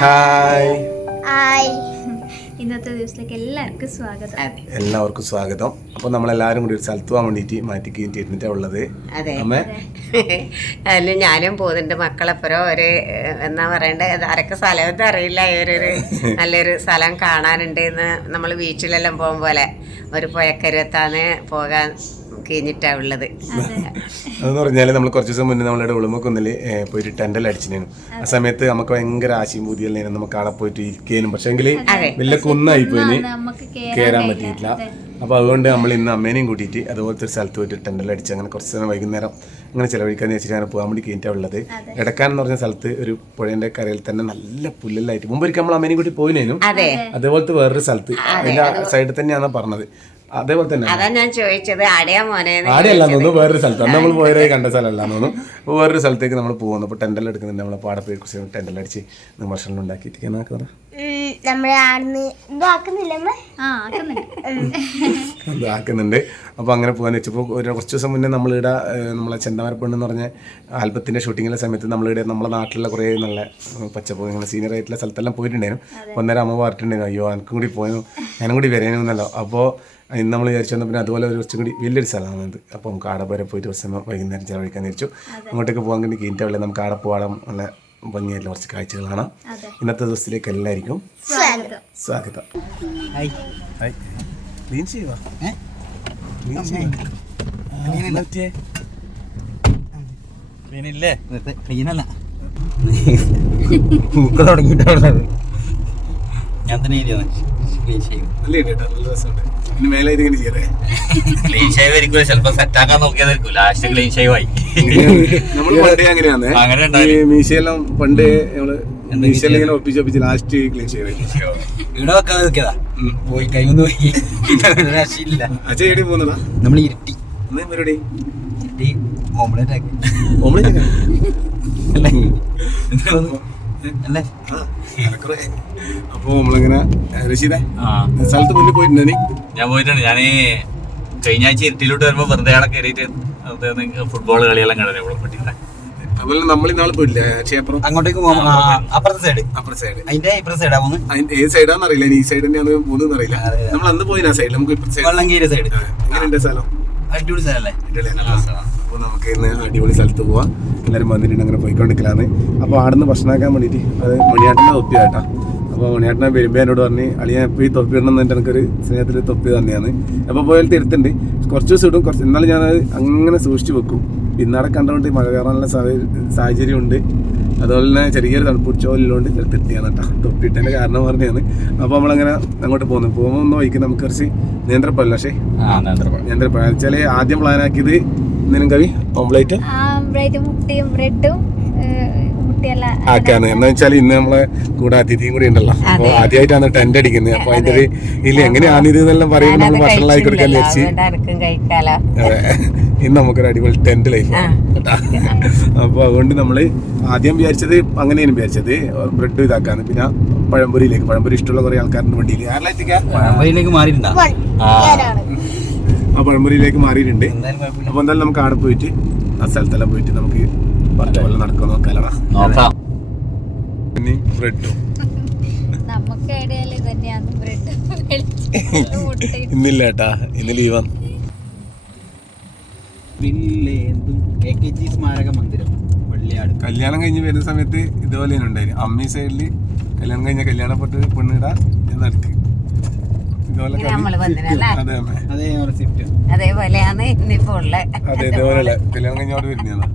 Hi ഇന്നത്തെ ദിവസത്തിലേക്ക് എല്ലാവർക്കും സ്വാഗതം. അപ്പോൾ നമ്മളെല്ലാവരും കൂടി ഒരു സ്ഥലത്ത് പോകാൻ വേണ്ടിയിട്ട് മാറ്റി ഇരുന്നിട്ടാണ് ഉള്ളത്. അമ്മേ അതിൽ ഞാനും പോകുന്നുണ്ട്. മക്കളെപ്പുറം ഒരു എന്നാ പറയണ്ടത് ആരൊക്കെ സ്ഥലമൊന്നും അറിയില്ല. ഒരു നല്ലൊരു സ്ഥലം കാണാനുണ്ട് എന്ന് നമ്മൾ ബീച്ചിലെല്ലാം പോകും പോലെ ഒരു പുഴക്കരുവത്താണ് പോകാൻ കഴിഞ്ഞിട്ടാണ് ഉള്ളത്. അതെന്ന് പറഞ്ഞാൽ നമ്മൾ കുറച്ച് ദിവസം മുന്നേ നമ്മളുടെ ഉളുമക്കുന്നിൽ പോയിട്ട് ടെൻഡൽ അടിച്ചിരുന്നു. ആ സമയത്ത് നമുക്ക് ഭയങ്കര ആശയും ബുദ്ധിയല്ലേനും നമുക്ക് ആടെ പോയിട്ട് ഇരിക്കാനും. പക്ഷേങ്കിൽ വലിയ കുന്നായി പോയിന് കയറാൻ പറ്റിയിട്ടില്ല. അപ്പോൾ അതുകൊണ്ട് നമ്മൾ ഇന്ന് അമ്മേനെയും കൂട്ടിയിട്ട് അതുപോലത്തെ ഒരു സ്ഥലത്ത് പോയിട്ട് ടെൻഡൽ അടിച്ച് അങ്ങനെ കുറച്ച് സമയം വൈകുന്നേരം അങ്ങനെ ചിലവഴിക്കാന്ന് വെച്ചിട്ടാണ് പോകാൻ വേണ്ടി കഴിഞ്ഞിട്ടാണ് ഉള്ളത്. എടക്കാൻ എന്ന് പറഞ്ഞ സ്ഥലത്ത് ഒരു പുഴേൻ്റെ കരയിൽ തന്നെ നല്ല പുല്ലെല്ലായിട്ട് മുമ്പ് ഒരിക്കൽ നമ്മൾ അമ്മേനെയും കൂട്ടി പോയിനേനും. അതേപോലത്തെ വേറൊരു സ്ഥലത്ത് അതിൻ്റെ സൈഡിൽ തന്നെയാണെന്ന് പറഞ്ഞത്. അതേപോലെ തന്നെ അതാ ഞാൻ ചോദിച്ചത്. ആടെയല്ല തോന്നുന്നു, വേറൊരു സ്ഥലത്താണ് നമ്മൾ പോയവരെ കണ്ട സ്ഥലമല്ല തോന്നുന്നു. അപ്പോൾ വേറൊരു സ്ഥലത്തേക്ക് നമ്മൾ പോകുന്നു. അപ്പോൾ ടെൻഡൽ എടുക്കുന്നുണ്ട്. നമ്മളെ പാടെ പോയി കുറച്ച് ടെൻഡൽ അടിച്ച് ഭക്ഷണം ഉണ്ടാക്കിയിട്ട് ആക്കുന്നുണ്ട്. അപ്പോൾ അങ്ങനെ പോകാന്ന് വെച്ചപ്പോൾ കുറച്ച് ദിവസം മുന്നേ നമ്മളിവിടെ നമ്മളെ ചെണ്ടമരപ്പെണ്ണ് എന്ന് പറഞ്ഞ ആൽബത്തിൻ്റെ ഷൂട്ടിങ്ങിൻ്റെ സമയത്ത് നമ്മളിവിടെ നമ്മളെ നാട്ടിലുള്ള കുറേ നല്ല പച്ചപ്പ് ഇങ്ങനെ സീനിയർ ആയിട്ടുള്ള സ്ഥലത്തെല്ലാം പോയിട്ടുണ്ടായിരുന്നു. അപ്പോൾ അന്നേരം അമ്മ പറഞ്ഞിട്ടുണ്ടായിരുന്നു, അയ്യോ എനിക്കും കൂടി പോയോ ഞാനും കൂടി വരാനെന്നല്ലോ. അപ്പോൾ ഇന്ന് നമ്മൾ വിചാരിച്ചു വന്നാൽ പിന്നെ അതുപോലെ ഒരു കുറച്ചും കൂടി വലിയൊരു സ്ഥലമാണ് ഇത്. അപ്പോൾ നമുക്ക് ആടെ വരെ പോയിട്ട് കുറച്ച് വൈകുന്നേരം ചിലവഴിക്കാൻ വിചാരിച്ചു. അങ്ങോട്ടേക്ക് പോകാൻ വേണ്ടി കഴിഞ്ഞിട്ടുള്ള നമുക്ക് ആടെ പോകാൻ നല്ല ഭംഗിയായിട്ടുള്ള കുറച്ച് കാഴ്ചകൾ കാണാം. ഇന്നത്തെ ദിവസത്തിലേക്ക് എല്ലാവർക്കും സ്വാഗതം. ക്ലീൻ ചെയ്യുക ക്ലീനല്ല പൂക്കൾ തുടങ്ങിയിട്ടുള്ളത് ഞാൻ തന്നെ ക്ലീൻ ചെയ്യും. ക്ലീൻ ഷേവ് ആയിരിക്കും ചിലപ്പോ സെറ്റാക്കാൻ നോക്കിയതായിരിക്കും. ലാസ്റ്റ് ക്ലീൻ ഷേവ് ആയി. നമ്മൾ പണ്ടേ അങ്ങനെയാണ്. മീശയെല്ലാം പണ്ട് നമ്മള് മീശയെല്ലാം ഒപ്പിച്ചൊപ്പിച്ച് ലാസ്റ്റ് ക്ലീൻ ഷേവ് ഇവിടെ വെക്കാതെ നോക്കിയതാ. പോയി കൈമൊന്നും പോയി രക്ഷയില്ല. അച്ഛൻ എവിടെ പോകുന്നതാ? നമ്മൾ ഇരുട്ടി പരിപാടി ഇരുട്ടി ഓംലെറ്റ് ആക്കി. ഓംലെറ്റ് അല്ലേ അല്ലേ? അപ്പൊ നമ്മളിങ്ങനെ രശീദേ സ്ഥലത്ത് മുന്നിൽ പോയിട്ടുണ്ടോ നീ? ഞാൻ പോയിട്ടുണ്ട്. ഞാൻ കഴിഞ്ഞ ആഴ്ച ഇരുട്ടിയിലോട്ട് വരുമ്പോ വെറുതെ ആളെ കയറിയിട്ട് ഫുട്ബോൾ കളിയെല്ലാം കാണാൻ ഇവിടെ പറ്റില്ല. അതുപോലെ നമ്മൾ ഇന്നാളെ പോയില്ലേ ക്ഷേത്രം? അങ്ങോട്ടേക്ക് അപ്പുറത്തെ സൈഡ് അതിന്റെ ഇപ്പുറത്തെ സൈഡാ പോകുന്നത്. അതിന്റെ ഏത് സൈഡാന്ന് അറിയില്ല. ഈ സൈഡ് തന്നെയാണ് പോകുന്നതെന്ന് അറിയില്ല. നമ്മൾ അന്ന് പോയിന് ആ സൈഡ്. നമുക്ക് വള്ളംകീരി സൈഡ്. എങ്ങനെയുണ്ട് സ്ഥലം? അടിപൊളി സ്ഥലല്ലേ? അപ്പോൾ നമുക്ക് ഇന്ന് അടിപൊളി സ്ഥലത്ത് പോവാം. എല്ലാവരും വന്നിട്ടുണ്ട് അങ്ങനെ പോയിക്കൊണ്ടിരിക്കലാന്ന്. അപ്പോൾ ആടുന്ന് ഭക്ഷണമാക്കാൻ വേണ്ടിയിട്ട് അത് മണിയാട്ടിൻ്റെ തൊപ്പിയാട്ടാ. അപ്പോൾ മണിയാട്ടിനെ വരുമ്പോൾ എന്നോട് പറഞ്ഞ് അളിയാൻ ഇപ്പോൾ ഈ തൊപ്പി ഇടണമെന്ന് എന്നിട്ട് എനിക്കൊരു സ്നേഹത്തിൽ തൊപ്പി തന്നെയാണ്. അപ്പോൾ പോയാൽ തിരുത്തുണ്ട്. കുറച്ച് ദിവസം ഇടും. എന്നാലും ഞാനത് അങ്ങനെ സൂക്ഷിച്ച് വെക്കും. ഇന്നവിടെ കണ്ടുകൊണ്ട് മഴ കയറാനുള്ള സാഹചര്യമുണ്ട്. അതുപോലെ തന്നെ ചെറിയൊരു തണുപ്പിടിച്ചോലുള്ളതുകൊണ്ട് തിരുത്തിയാണ് കേട്ടോ തൊപ്പിയിട്ടതിൻ്റെ കാരണം പറഞ്ഞതാണ്. അപ്പോൾ നമ്മളങ്ങനെ അങ്ങോട്ട് പോകുമ്പോൾ ഒന്ന് വൈക്കും നമുക്ക് കുറച്ച് നേന്ത്രപ്പല്ല. പക്ഷേ നേന്ത്രപ്പഴം വെച്ചാൽ ആദ്യം പ്ലാനാക്കിയത് എന്തിനും കവി ഓംപ്ലേറ്റ് മുട്ടയും ബ്രെഡും ആക്കാണ്. എന്താ വെച്ചാൽ ഇന്ന് നമ്മളെ കൂടെ അതിഥിയും കൂടി ഉണ്ടല്ലോ. അപ്പോൾ ആദ്യമായിട്ടാണ് ടെന്റ് അടിക്കുന്നത്. അപ്പൊ അതിന്റെ ഒരു ഇല്ല എങ്ങനെയാണ് ഇത് എന്നെല്ലാം പറയുമ്പോൾ നമ്മൾ ഭക്ഷണമായി കൊടുക്കാൻ വിചാരിച്ച് അതെ ഇന്ന് നമുക്കൊരു അടിപൊളി ടെന്റ് ലൈഫ് കേട്ടാ. അപ്പൊ അതുകൊണ്ട് നമ്മള് ആദ്യം വിചാരിച്ചത് അങ്ങനെയാണ് വിചാരിച്ചത് ബ്രെഡ് ഇതാക്കാന്ന്. പിന്നെ പഴംപൊരിയിലേക്ക് ഇഷ്ടമുള്ള കുറെ ആൾക്കാരുടെ വണ്ടിയിൽ പഴംപൊരിയിലേക്ക് മാറിയിട്ടുണ്ടോ? ആ പഴംപൊരിയിലേക്ക് മാറിയിട്ടുണ്ട്. അപ്പൊ എന്തായാലും നമുക്ക് ആടെ പോയിട്ട് ആ സ്ഥലത്തെല്ലാം പോയിട്ട് നമുക്ക് നടക്കാൻ നോക്കാം. ബ്രെഡും ഇന്നില്ല ഏട്ടാ, ഇന്ന് ലീവാണ്. കല്യാണം കഴിഞ്ഞ് വരുന്ന സമയത്ത് ഇതുപോലെ ഉണ്ടായിരുന്നു. അമ്മി സൈഡില് കല്യാണം കഴിഞ്ഞ കല്യാണപ്പെട്ട് പെണ്ണിടാ നടക്ക് ഇതുപോലെ അതേപോലെയാണ് ഇന്നിപ്പോ ഉള്ളത്. അതേപോലെ കല്യാണം കഴിഞ്ഞോട് വരുന്നതാണ്.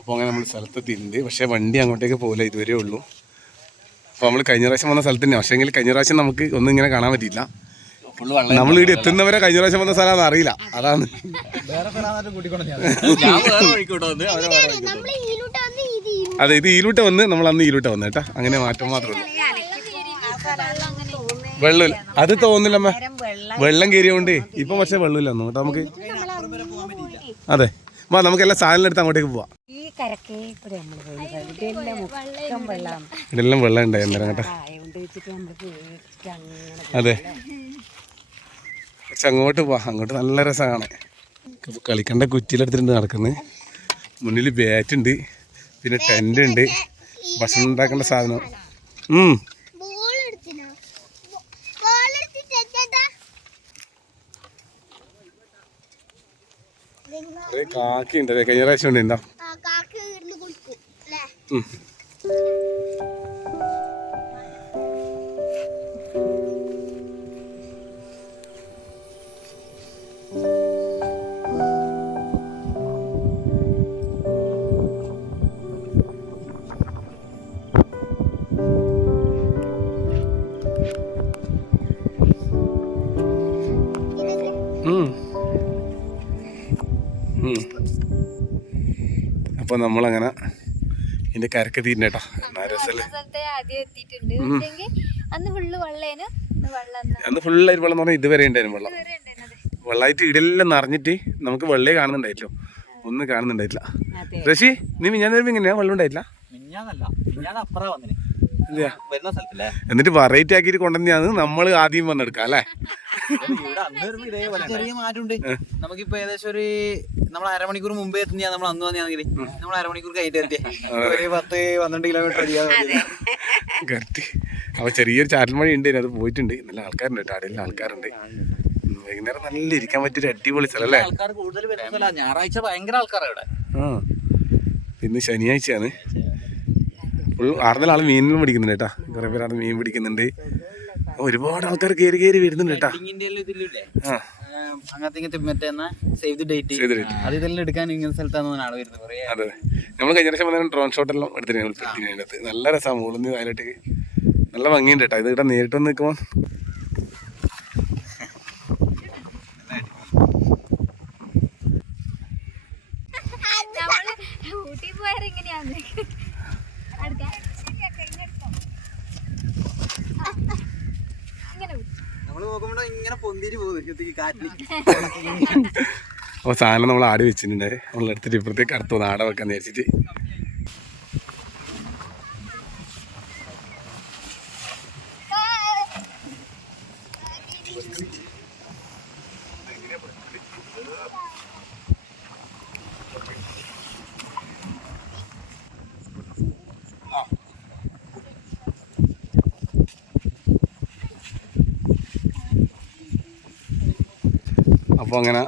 അപ്പോൾ അങ്ങനെ നമ്മൾ സ്ഥലത്തെത്തിയിട്ടുണ്ട്. പക്ഷേ വണ്ടി അങ്ങോട്ടേക്ക് പോകില്ല, ഇതുവരെ ഉള്ളൂ. അപ്പോൾ നമ്മൾ കഴിഞ്ഞ പ്രാവശ്യം വന്ന സ്ഥലത്ത് തന്നെ. പക്ഷേ എങ്കിൽ കഴിഞ്ഞ പ്രാവശ്യം നമുക്ക് ഒന്നും ഇങ്ങനെ കാണാൻ പറ്റിയില്ല. നമ്മൾ ഇവിടെ എത്തുന്നവരെ കഴിഞ്ഞ പ്രാവശ്യം വന്ന സ്ഥലം അറിയില്ല. അതാണ് അതെ ഇത് ഈലൂട്ട വന്ന് നമ്മൾ അന്ന് ഈലൂട്ട വന്നു കേട്ടാ. അങ്ങനെ മാറ്റം മാത്രമേ ഉള്ളൂ. വെള്ളമില്ല അത് തോന്നില്ലമ്മ. വെള്ളം കയറിയോണ്ട് ഇപ്പം പക്ഷേ വെള്ളമില്ല കേട്ടോ നമുക്ക്. അതെ വാ നമുക്ക് എല്ലാ സാധനം എടുത്ത് അങ്ങോട്ടേക്ക് പോവാം. ഇതെല്ലാം വെള്ളം ഉണ്ടായി അന്നേരം കേട്ടോ. അതെ പക്ഷെ അങ്ങോട്ട് പോവാം. അങ്ങോട്ട് നല്ല രസമാണ്. കളിക്കണ്ട കുറ്റിയിലെടുത്തിട്ടുണ്ട് നടക്കുന്നത്. മുന്നിൽ ബാറ്റ് ഉണ്ട്, പിന്നെ ടെൻ്റ് ഉണ്ട്, ഭക്ഷണം ഉണ്ടാക്കേണ്ട സാധനം കാക്കി ഉണ്ട് കഴിഞ്ഞ പ്രാവശ്യം ഉണ്ട് എന്താ അപ്പൊ നമ്മളങ്ങനെ ഇതിന്റെ കരക്ക് തീരുന്നേട്ടാ ആദ്യം എത്തിയിട്ടുണ്ട് അന്ന് ഫുള്ള് വെള്ളേന് അന്ന് ഫുള്ളായിട്ട് വെള്ളം എന്ന് പറഞ്ഞാൽ ഇതുവരെ ഉണ്ടായിരുന്നു വെള്ളം വെള്ളമായിട്ട് ഇടലെല്ലാം നിറഞ്ഞിട്ട് നമുക്ക് വെള്ളേ കാണുന്നുണ്ടായില്ലോ ഒന്നും കാണുന്നുണ്ടായിട്ടില്ല. റഷി നീ മിഞ്ഞാൻ വരുമ്പോ ഇങ്ങനെയാ വെള്ളം ഉണ്ടായിട്ടില്ല എന്നിട്ട് വെറൈറ്റി ആക്കിയിട്ട് കൊണ്ടുവന്നെയാണ് നമ്മൾ ആദ്യം വന്നെടുക്കാം അല്ലേ? ചെറിയ മാറ്റമുണ്ട്. നമുക്കിപ്പോ ഏകദേശം ഒരു നമ്മൾ അരമണിക്കൂർ മുമ്പേ എത്തുന്ന നമ്മൾ അന്ന് വന്നെയാണെങ്കിൽ നമ്മൾ അരമണിക്കൂർ കഴിഞ്ഞിട്ട് എത്തിയ 10-12 കിലോമീറ്റർ കറക്റ്റ്. അപ്പൊ ചെറിയൊരു ചാറ്റൽ മഴ ഉണ്ട്, അത് പോയിട്ടുണ്ട്. നല്ല ആൾക്കാരുണ്ട് കേട്ടോ, അടയിൽ ആൾക്കാരുണ്ട്. വൈകുന്നേരം നല്ല ഇരിക്കാൻ പറ്റിയൊരു അടിപൊളി സ്ഥലം അല്ലേ? ആൾക്കാർ കൂടുതൽ വരുന്ന ഞായറാഴ്ച ഭയങ്കര ആൾക്കാരാണ് ഇവിടെ. പിന്നെ ശനിയാഴ്ചയാണ് ഫുൾ. ആറുന്ന ആള് മീനിലും പിടിക്കുന്നുണ്ട് കേട്ടാ, കുറെ പേര് അവിടെ മീൻ പിടിക്കുന്നുണ്ട്. ഒരുപാട് ആൾക്കാർ കയറി കയറി വരുന്നുണ്ട് കേട്ടാ. അങ്ങനത്തെ മറ്റേ സേവ് ദി ഡേറ്റ് അത് ഇതെല്ലാം എടുക്കാൻ ഇങ്ങനെ സ്ഥലത്താണ് ആള് വരുന്നത്. അതെ, നമ്മൾ കഴിഞ്ഞ പ്രാവശ്യം ഡ്രോൺ ഷോട്ട് എല്ലാം എടുത്തിട്ട് അതിനകത്ത് നല്ല രസമാണ്. മുകളിൽ വയലട്ടേക്ക് നല്ല ഭംഗിയുണ്ട് കേട്ടോ. ഇത് ഇവിടെ നേരിട്ട് വന്ന് നിൽക്കുമ്പോൾ ഊട്ടി പോയാൽ എങ്ങനെയാന്ന് നമ്മള് നോക്കുമ്പോ ഇങ്ങനെ പൊന്തിരി പോകും കാറ്റിൽ. അപ്പോൾ സാധനം നമ്മൾ ആടി വെച്ചിട്ടുണ്ട്. നമ്മൾ എടുത്തിട്ട് ഇപ്പുറത്തേക്ക് അടുത്ത് ആട വെക്കാന്ന് വിചാരിച്ചിട്ട്. അപ്പോൾ അങ്ങനെ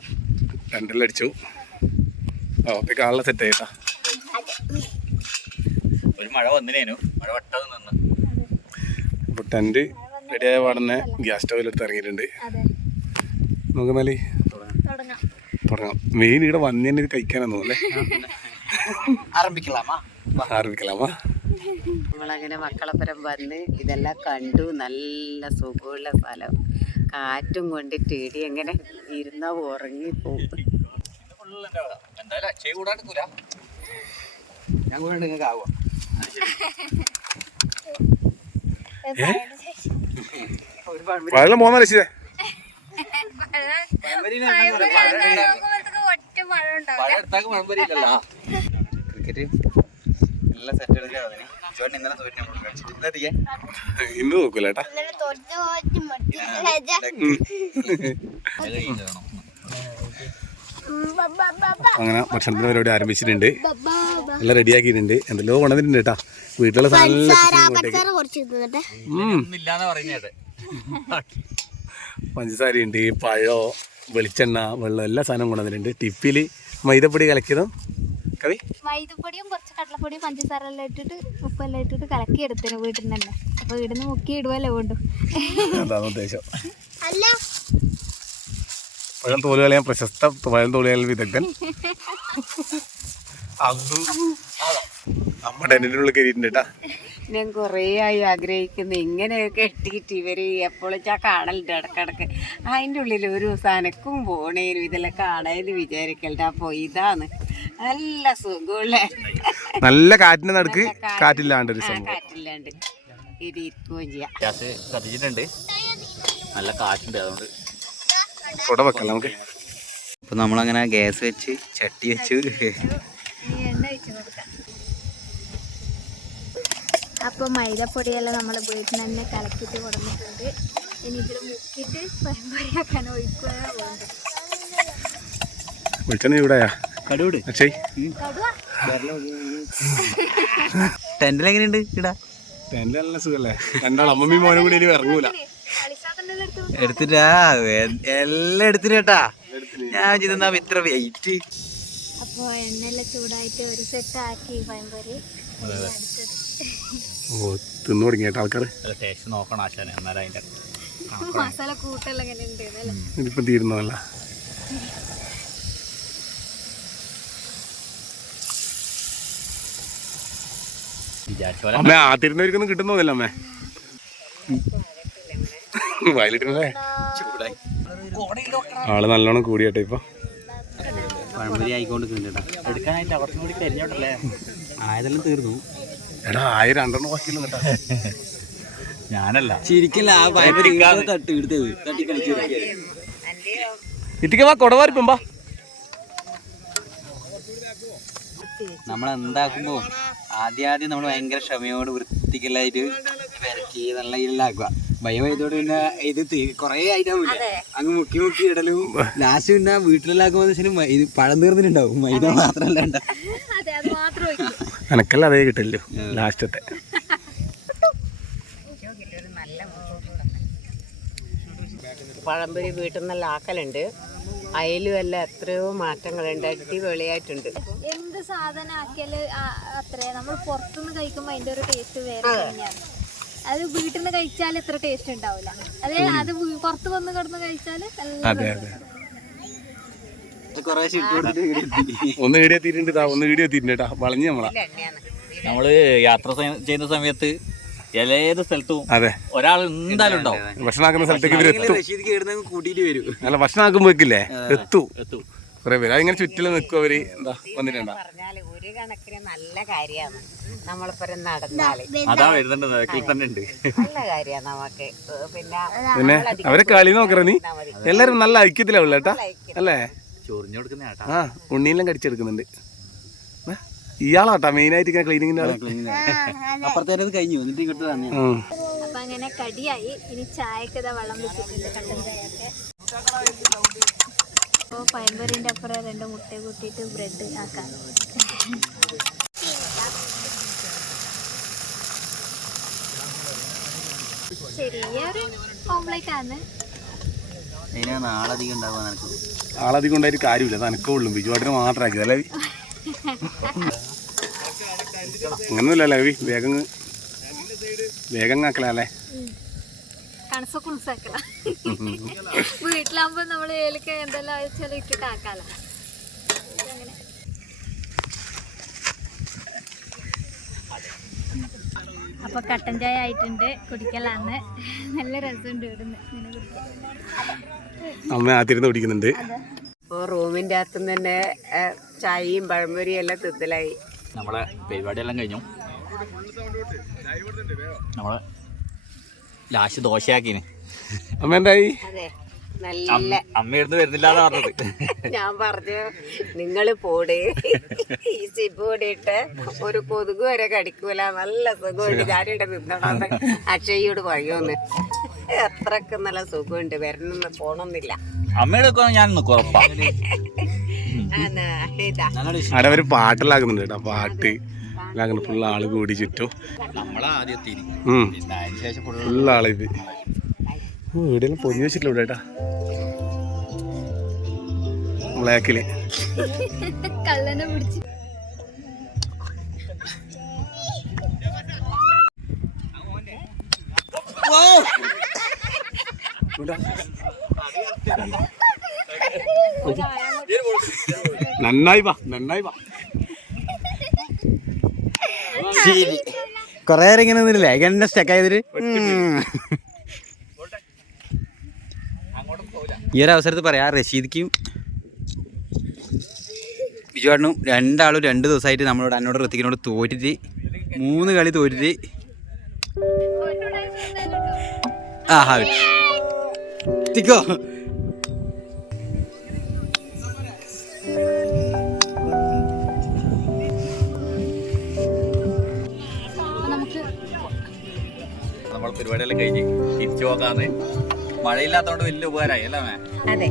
ടെൻറ്റിലടിച്ചു. ഓക്കെ, കാളിലെ സെറ്റ് ആയിട്ടാ. ഒരു മഴ വന്നിനേനു, മഴ വെട്ടത് നിന്ന്. അപ്പോൾ ടെൻറ്റ് റെഡിയായ പാടന്നെ ഗ്യാസ് സ്റ്റൗവിലെടുത്ത് ഇറങ്ങിയിട്ടുണ്ട്. നമുക്ക് എന്നാലേ തുടങ്ങാം. മെയിൻ ഇവിടെ വന്നതിന് ഇത് കഴിക്കാനാന്ന് തോന്നുന്നല്ലേ? ആരംഭിക്കലാമാ. നമ്മളങ്ങനെ മക്കളപ്പുറം വന്ന് ഇതെല്ലാം കണ്ടു. നല്ല സുഖമുള്ള സ്ഥലം, കാറ്റും കൊണ്ടിട്ട് ഇടി എങ്ങനെ ഇരുന്ന ഉറങ്ങിപ്പോവും. ഞാൻ കൂടെ നിങ്ങൾക്ക് ആവുക. വെള്ളം പോകുന്ന രക്ഷിതേ. ക്രിക്കറ്റ് നല്ല സെറ്റ് എടുക്കാൻ ഇന്നലെ തോറ്റി ഇന്ന് നോക്കൂല ഏട്ടാ. അങ്ങനെ ഭക്ഷണത്തിന് പരിപാടി ആരംഭിച്ചിട്ടുണ്ട്. എല്ലാം റെഡിയാക്കിയിട്ടുണ്ട്. എന്തെല്ലോ കൊണ്ടുവന്നിട്ടുണ്ട് കേട്ടാ. വീട്ടിലുള്ള പഞ്ചസാരയുണ്ട്, പഴോ, വെളിച്ചെണ്ണ, വെള്ളം, എല്ലാ സാധനവും കൊണ്ടുവന്നിട്ടുണ്ട്. ടിപ്പില് മൈദപ്പൊടി കലക്കിയതും കവി മൈദപ്പൊടിയും കുറച്ച് കടലപ്പൊടിയും പഞ്ചസാര എല്ലാം ഇട്ടിട്ട് ഉപ്പെല്ലാം ഇട്ടിട്ട് കലക്കി എടുത്തേന് വീട്ടിൽ നിന്ന് തന്നെ. അപ്പൊ ഇവിടുന്ന് മുക്കി ഇടുവല്ലോ വീണ്ടും. അതാണ് ഉദ്ദേശം. പഴം തോല് കളയാൻ പ്രശസ്ത പഴം തോല് കളയാൻ വിദഗ്ധൻ അമ്മ ടെന്റിന്റെ ഉള്ളിൽ കയറിയിട്ടുണ്ട് കേട്ടാ. ഞാൻ കുറേ ആയി ആഗ്രഹിക്കുന്നു ഇങ്ങനെയൊക്കെ എട്ടിയിട്ട് ഇവര് എപ്പോഴും കാണലുണ്ട് ഇടക്കിടക്ക്. അതിൻ്റെ ഉള്ളിൽ ഒരു സനക്കും പോണേനും ഇതെല്ലാം കാണാനും വിചാരിക്കലുണ്ട്. അപ്പോൾ ഇതാണ് നല്ല സുഖമുള്ള, നല്ല കാറ്റിന്റെ നടുക്ക് കാറ്റില്ലാണ്ട് ഒരു സംഭവം. കാറ്റില്ലാണ്ട് ഇത് ഇരിക്കുകയും ചെയ്യാം. ഗ്യാസ് കത്തിച്ചിട്ടുണ്ട്, നല്ല കാറ്റുണ്ട്, അതുകൊണ്ട് കൊട വെക്കാം നമുക്ക്. അപ്പൊ നമ്മളങ്ങനെ ഗ്യാസ് വെച്ച് ചട്ടി വെച്ചു. എണ്ണ ഒഴിച്ച് കൊടുക്കാം. അപ്പോൾ മൈദപ്പൊടിയെല്ലാം നമ്മൾ വീട്ടിൽ നിന്ന് തന്നെ കലക്കിയിട്ട് കൊടുത്തിട്ടുണ്ട്. ഇനി ഇതിൽ മുക്കിയിട്ട് പരമ്പരയാക്കാൻ ഒഴിക്കുകയാണ് വേണ്ടത്. വെളിച്ചെണ്ണ ചൂടായാ കടുകൂട് അക്ഷയ്? ടെന്റിൽ എങ്ങനെയുണ്ട് ഇടാ? ടെന്റ് നല്ല സുഖല്ലേ? രണ്ടാളും അമ്മമ്മയും മോനും കൂടി ഇനി ഇറങ്ങൂല. എടുത്തിട്ടാ എല്ലാം എടുത്തിട്ടാ. ഞാൻ ചെയ്തെന്നാ ഇത്ര വെയിറ്റ്. അപ്പൊ എണ്ണയെല്ലാം ചൂടായിട്ട് ഒരു സെറ്റ് ആക്കി പഴംപൊരി. ഓ തിന്നു തുടങ്ങിയേട്ടാ ആൾക്കാർ. ടേസ്റ്റ് നോക്കണം ആശാനെ, എന്നാലും അതിന്റെ മസാല കൂട്ടെല്ലാം ഇങ്ങനെ ഉണ്ട് അല്ലേ? ഇതിപ്പം തീരുന്നതല്ല. വിചാരിച്ചോലെ അമ്മ ആ തിരുന്നവർക്കൊന്നും കിട്ടുന്നതല്ല അമ്മേ. വയലിട്ടേ ആള് നല്ലോണം കൂടിയാട്ടെ ഇപ്പൊ. പഴംപൊരി ആയിക്കൊണ്ട് എടുക്കാനായിട്ട് അവർക്കും കൂടി കരിഞ്ഞോട്ടല്ലേ? ആയതെല്ലാം തീർന്നു. എടാ 1000 ബാക്കിയുള്ള കേട്ടാ. ഞാനല്ല ശരിക്കല്ല ആ പഴംപൊരി തട്ടി എടുത്തത് തട്ടി കളിച്ചു. ഇത്തിക്കവാ കൊടവാരിപ്പമ്പാ. നമ്മളെന്താക്കുമ്പോ ആദ്യം നമ്മൾ ഭയങ്കര ക്ഷമയോട് വൃത്തിക്കലായിട്ട് വിരക്കി നല്ല ഇതിലാക്കുക. ഭയമായതോട് പിന്നെ ഇത് കൊറേ ഐറ്റം അങ്ങ് മുക്കി മുക്കി ഇടലും ലാസ്റ്റ് പിന്നെ വീട്ടിലെല്ലാക്കുമ്പോ ഇത് പഴം തീർന്നിട്ടുണ്ടാവും. മൈദ മാത്രല്ല എനക്കല്ല അതേ കിട്ടില്ലോ ലാസ്റ്റത്തെ. പഴംപൊരി വീട്ടിൽ നിന്നെല്ലാം ആക്കലുണ്ട്. അതിലും എല്ലാം എത്രയോ മാറ്റങ്ങളുണ്ട്. അടിപൊളിയായിട്ടുണ്ട്. എന്ത് സാധനം ആക്കിയാല് അത്രേ നമ്മൾ പുറത്തുനിന്ന് കഴിക്കുമ്പോ അതിന്റെ ഒരു ടേസ്റ്റ് വേറെ തന്നെയാണ്. അത് വീട്ടിൽ നിന്ന് കഴിച്ചാൽ ഇത്ര ടേസ്റ്റ് ഉണ്ടാവില്ല. അതെ അത് പുറത്ത് വന്ന് കിടന്ന് കഴിച്ചാല് ഒന്ന് വീഡിയോ എത്തിയിട്ടുണ്ട്. ഒന്ന് വീഡിയോ എത്തിയിട്ടുണ്ട്. വളഞ്ഞ് നമ്മള് യാത്ര ചെയ്യുന്ന സമയത്ത് ഏത് സ്ഥലത്തും അതെ ഒരാൾ എന്തായാലും ഉണ്ടാവും. ഭക്ഷണം ആക്കുന്ന സ്ഥലത്തേക്ക് ഇവർ എത്തും. കൂട്ടിട്ട് വരും. അല്ല ഭക്ഷണം ആക്കുമ്പോ വെക്കില്ലേ എത്തും കുറെ പേര്. അതിങ്ങനെ ചുറ്റിലും നിൽക്കും അവര്. എന്താ വന്നിട്ടുണ്ടോ? പറഞ്ഞാല് ഒരു കണക്കിന് നല്ല കാര്യമാണ്. നമ്മളിപ്പോ നടന്നാല് അതാ വരുന്നുണ്ട് തന്നെ ഉണ്ട്. നല്ല കാര്യമാണ് നമുക്ക്. പിന്നെ അവരെ കളി നോക്കറ നീ. എല്ലാരും നല്ല ഐക്യത്തിലാവുള്ള കേട്ടാ അല്ലേ? ചൊറിഞ്ഞു കൊടുക്കുന്ന കേട്ടാ. ആ ഉണ്ണീനെല്ലാം കടിച്ചെടുക്കുന്നുണ്ട്. ഇയാളാട്ടാ മെയിനായിട്ട് ക്ലീനിങ്ങിന്റെ ആള്. അപ്പുറത്തേത് കഴിഞ്ഞു എന്നിട്ട് ഇങ്ങോട്ട് തന്നെ. അപ്പൊ അങ്ങനെ കടിയായി. ഇനി ചായക്ക് വെള്ളം വെച്ചിട്ടുണ്ട്, കട്ടൻ ചായയൊക്കെ. അപ്പോൾ പഴംപൊരിന്റെ അപ്പുറം 2 മുട്ട കൂട്ടിയിട്ട് ബ്രെഡ് ആക്കാം. ചെറിയൊരു ഓംലെറ്റ് ആണ്. നാളധികം ഉണ്ടാവുക നിനക്ക്. ആളധികം ഉണ്ടായിട്ട് കാര്യമില്ല. നനക്കുള്ളൂ ബിജുവാട്ടിന് മാത്രം ആക്കിയതല്ലേ? അങ്ങനൊന്നുമില്ലല്ലേ വേഗം ആക്കലല്ലേ? വീട്ടിലാകുമ്പോ നമ്മള് ഏലക്ക എന്തെല്ലാം വെച്ചാലും ഇട്ടിട്ട് ആക്കാലോ. അപ്പൊ കട്ടൻ ചായ ആയിട്ടുണ്ട്, കുടിക്കലാന്ന്. നല്ല രസമുണ്ട് ഇവിടുന്ന് ഇങ്ങനെ കുടിക്കാൻ. അമ്മ ആത്തിരുന്ന് കുടിക്കുന്നുണ്ട്. ഇപ്പോൾ റൂമിൻ്റെ അകത്തുനിന്ന് തന്നെ ചായയും പഴംപൊരിയും എല്ലാം തിന്നലായി. നമ്മളെ പരിപാടിയെല്ലാം കഴിഞ്ഞു. നമ്മളെ ലാസ്റ്റ് ദോശയാക്കിന്. അമ്മ എന്തായി? അതെ നല്ല അമ്മയിരുന്ന് വരുന്നില്ലാന്ന് പറഞ്ഞത്. ഞാൻ പറഞ്ഞു നിങ്ങൾ പോട്, ഈ സിബ് കൂടിയിട്ട് ഒരു കൊതുക് വരെ കടിക്കൂല, നല്ല സുഖമുണ്ട്, ഞാനിവിടെ നിന്നോളാന്ന് അക്ഷയോട് പറയുമെന്ന്. എത്രക്ക് നല്ല സുഖമുണ്ട്, വരണമെന്ന് പോണമെന്നില്ല. അമ്മയുടെ ഞാൻ ഉറപ്പാ. അവിടെ ഒരു പാട്ടെല്ലാക്കുന്നുണ്ട് കേട്ടോ. പാട്ട് അങ്ങനെ ഫുള്ള് ആള് കൂടി ചുറ്റും. ഫുള്ള് ആളിത് വീടെല്ലാം പൊഞ്ഞു വെച്ചിട്ടില്ല ഇവിടെ കേട്ടാ. ബ്ലാക്കില് കള്ളനെ പിടിച്ച് നന്നായി വാ. ശരി, കൊറേ നേരം ഇങ്ങനെ ഒന്നുമില്ലേ എന്നെ സ്റ്റക്കായതില്. ഈ ഒരു അവസരത്തിൽ പറയാം, റഷീദിക്കും ബിജുവാട്ടനും 2 ആളും 2 ദിവസമായിട്ട് എന്നോട് ഋത്തിക്കിനോട് തോറ്റിട്ട് 3 കളി തോറ്റിട്ട് ത്തിക്കോ നമ്മൾ പരിപാടിയെല്ലാം കഴിഞ്ഞ് തിരിച്ചു പോകാന്ന്. മഴയില്ലാത്തോണ്ട് വലിയ ഉപകാരമായി അല്ലേ? അതെ.